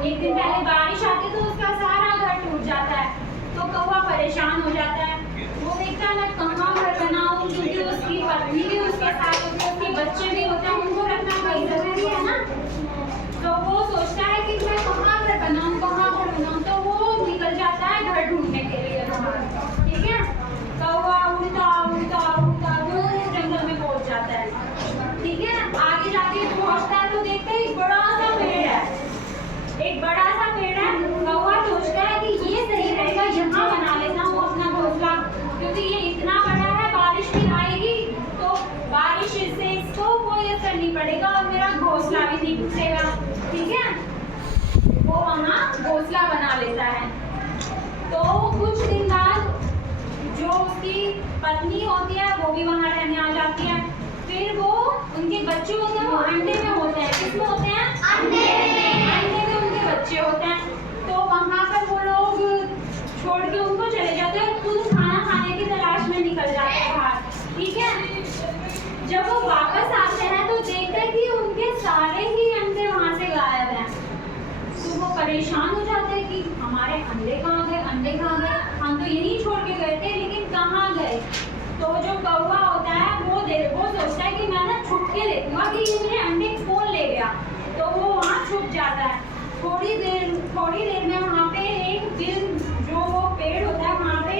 एक दिन पहले बारिश आती है तो उसका सारा घर टूट जाता है, तो कौवा परेशान हो जाता है। वो देखता है मैं कहाँ घर बनाऊँ, क्योंकि उसकी पत्नी भी उसके साथ होती है, उसके बच्चे भी होते हैं, उनको रखना कहीं जरूरी है ना। तो वो सोचता है कि मैं कहाँ घर बनाऊँ, तो वो निकल जाता है घर ढूंढने के लिए बाहर। ठीक है, कौवा उड़ता उड़ता उड़ता दूर जंगल में पहुंच जाता है। ठीक है, आगे जाके पहुंचता है तो देखते हैं एक बड़ा सा पेड़ है, कौवा सोचता है कि ये सही रहेगा, यहाँ बना लेता हूँ अपना घोंसला, क्योंकि ये इतना बड़ा है, बारिश भी आएगी तो बारिश से इसको कोई असर नहीं पड़ेगा और मेरा घोंसला भी नहीं टूटेगा। ठीक है, वो वहाँ घोंसला बना लेता है। तो कुछ दिन बाद जो उसकी पत्नी होती है वो भी वहाँ रहने आ जाती है। फिर वो उनके बच्चे होते हैं, वो अंडे में होते हैं। किसमें होते हैं? अंडे में उनके बच्चे होते हैं। तो वहाँ पर वो लोग छोड़ के उनको चले जाते हैं, खुद खाना खाने की तलाश में निकल जाते हैं बाहर। ठीक है, जब वो वापस आते हैं तो देखते हैं कि उनके सारे ही अंडे वहाँ से गायब हैं। तो वो परेशान हो जाते हैं कि हमारे अंडे कहाँ गए, हम तो यहीं छोड़ के गए थे, लेकिन कहाँ गए। तो जो कौवा होता है वो सोचता है कि मैं ना छुप के देखूंगा कि ये मेरे अंडे कौन ले गया। तो वो वहाँ छुप जाता है। थोड़ी देर में वहाँ पे एक बिल, जो वो पेड़ होता है वहाँ पे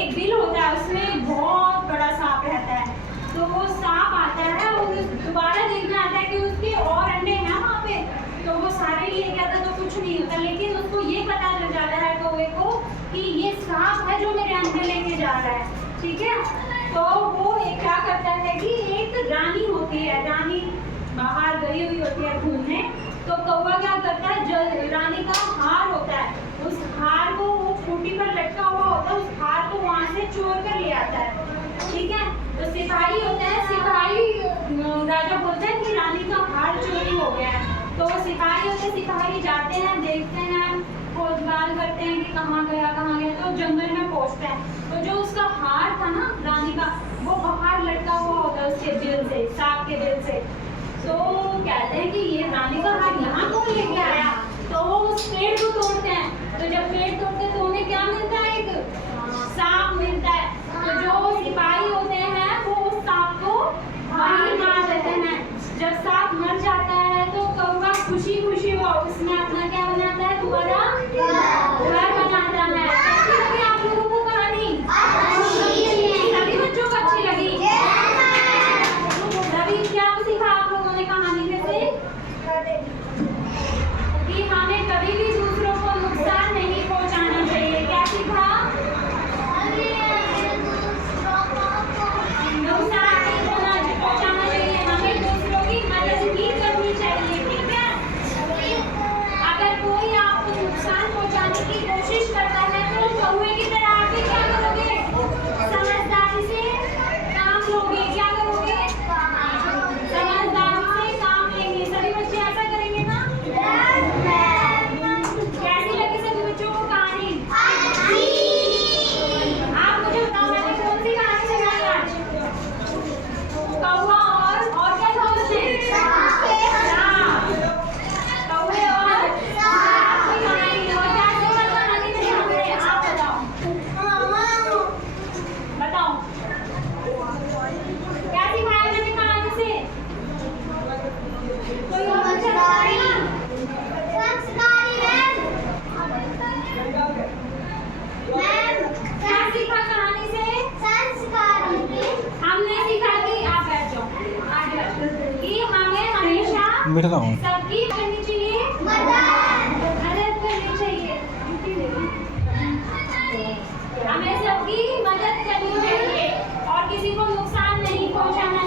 एक बिल होता है, उसमें बहुत बड़ा सांप रहता है। तो वो सांप आता है और दोबारा देखने आता है कि उसके और अंडे हैं वहाँ पे, तो वो सारे ले गया था तो कुछ नहीं होता, लेकिन उसको ये पता चल जाता है कौवे को कि ये सांप है जो मेरे अंडे लेके जा रहा है। ठीक है, तो वो क्या करता है कि एक रानी होती है, रानी बाहर गई हुई होती है घूमने, तो कौवा क्या करता है, जो रानी का हार होता है, उस हार को वो खूंटी पर लटका हुआ होता है, उस हार को वहाँ से चोर कर ले आता है। ठीक है, तो सिपाही होते हैं, सिपाही राजा बोलते हैं कि रानी का हार चोरी हो गया है। तो सिपाही जाते हैं, देखते हैं, खोजबाल करते हैं कि कहाँ गया, तो जंगल में पहुँचते हैं। तो जो उसका हार था ना रानी का, वो बाहर लटका हुआ होता है उसके दिल से, सांप के दिल से। तो कहते हैं कि ये रानी का हार यहाँ कौन लेके आया। तो वो उस पेड़ को तोड़ते हैं, तो जब पेड़ तोड़ते हैं तो उन्हें क्या मिलता है, एक सांप मिलता है। तो जो सिपाही होते हैं वो उस सांप को वहीं मार देते हैं। जब सांप मर जाता है तो कौवा खुशी वो उसमें अपना क्या बनाता है, दोबारा घर बनाता है। कैसी लगी आप लोगों को कहानी? सभी बच्चों को अच्छी लगी? रवि, क्या सीखा आप लोगों ने कहानी में से? कि हमें कभी भी दूसरों को नुकसान नहीं पहुंचाना चाहिए। क्या सीखा? नुकसान नहीं पहुंचाना चाहिए, हमें दूसरों की मदद ही करनी चाहिए। ठीक है, अगर कोई आपको नुकसान पहुंचाने की कोशिश करता है तो कौवे की तरह आके क्या करोगे? समझदारी से काम लोगे। क्या करोगे? समझदारी से काम लेंगे। सभी बच्चे ऐसा करेंगे ना? कैसी लगी सभी बच्चों को कहानी? आप मुझे बताओ, मैंने कौन सी कहानी सुनाई आज? कौवा और क्या था उसमें? कौवे और सांप की कहानी। और क्या सीखा कहानी में हमने? आप बताओ क्या सिखाया मैंने कहानी से? कोई और मुझे बताएगा? क्या सीखा कहानी से? हमने सीखा कि आप बैठ जाओ, कि हमें हमेशा सबकी करनी चाहिए, मदद करनी चाहिए, हमें सबकी मदद करनी चाहिए और किसी को नुकसान नहीं पहुंचाना